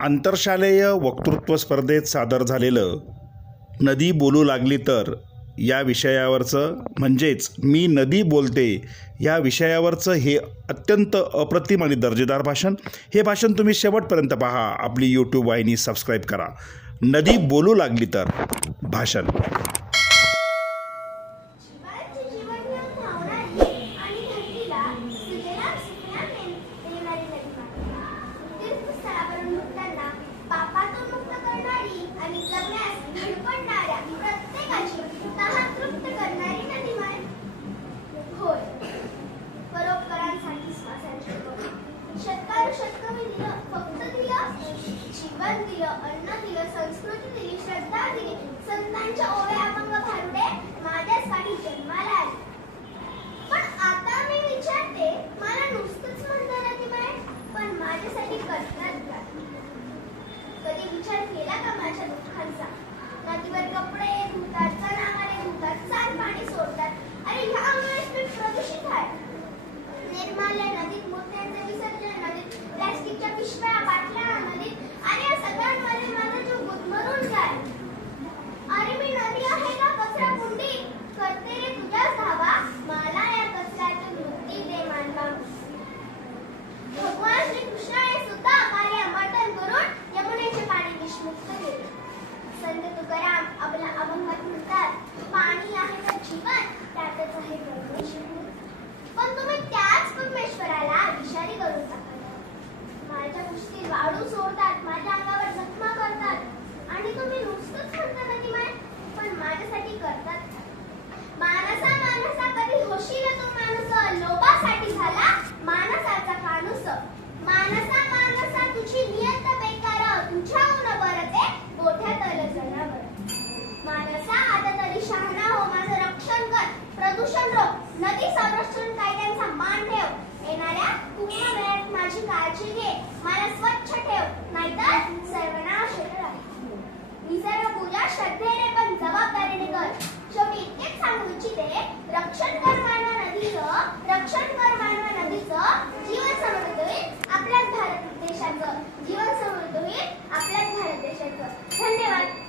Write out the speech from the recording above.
आंतरशालेय वक्तृत्व स्पर्धेत सादर झालेलं नदी बोलू लागली तर या विषयावरचं म्हणजेच मी नदी बोलते या विषयावरचं हे अत्यंत अप्रतिम आणि दर्जेदार भाषण. हे भाषण तुम्ही शेवटपर्यंत पहा. आपली यूट्यूब वाहिनी सबस्क्राईब करा. नदी बोलू लागली तर भाषण. जीवन दिलं, अन्न दिलं, संस्कृती दिली, श्रद्धा दिली, संतांच्या ओव्या अभंग भारुडे माझ्यासाठी जन्माला आले. पण आता मी विचारते, मला नुसतंच म्हणता नदीमाय, पण माझ्यासाठी करतात का? कधी विचार केला का माझ्या दुःखांचा? नदीवर कपडे धुतात, जनावरे धुतात, सांडपाणी सोडतात. अरे ह्यामुळेच मी प्रदूषित आहे. निर्माल्य नदीत, मूर्त्यांचे विसर्जन नदीत, प्लास्टिकच्या पिशव्या, बाटल्या नदीत. अरे या सगळ्यांमध्ये माझा जीव गुदमरून जाय. अरे मी नदी आहे का कचरा कुंडी? करते रे तुझ्याच धावा, मला या कचऱ्यातून मुक्ती दे मानवा. भगवान श्री कृष्णाने सुद्धा कार्य अमर्तन करून यमुनेचे पाणी विषमुक्त केले. संत तुकाराम आपल्या अभंगात म्हणतात, पाणी आहे तर जीवन, त्यातच आहे परमेश्वर. पण तुम्ही त्याच परमेश्वराला विषारी करून टाकता. माझ्या कुस्तीत वाळू सोडतात, माझ्या अंगावर जखमा करतात आणि तुम्ही नुसतंच म्हणता नदीमाय, पण माझ्यासाठी करतात. मानसा मानसा कधी होशील तू माणूस, लोभासाठी झाला मानसाचा कानूस. मानसा मानसा तुझी नियत बेकार, तुझ्याहून बरते गोठ्यातलं जनावर. मानसा आता तरी शहाणा हो, माझं रक्षण कर, प्रदूषण रोख, नदी संरक्षण कायद्यांचा मान ठेव. येणाऱ्या कुंभमेळ्यात माझी काळजी घे, मला स्वच्छ ठेव, नाहीतर सर्वनाश होईल. निसर्ग पूजा श्रद्धेने पण जबाबदारीने कर. शेवटी इतकेच सांगू इच्छिते, रक्षण कर मानवा नदीचं, रक्षण कर मानवा नदीचं. जीवन समृद्ध होईल आपल्याच भारत देशाचं, जीवन समृद्ध होईल आपल्याच भारत देशाचं. धन्यवाद.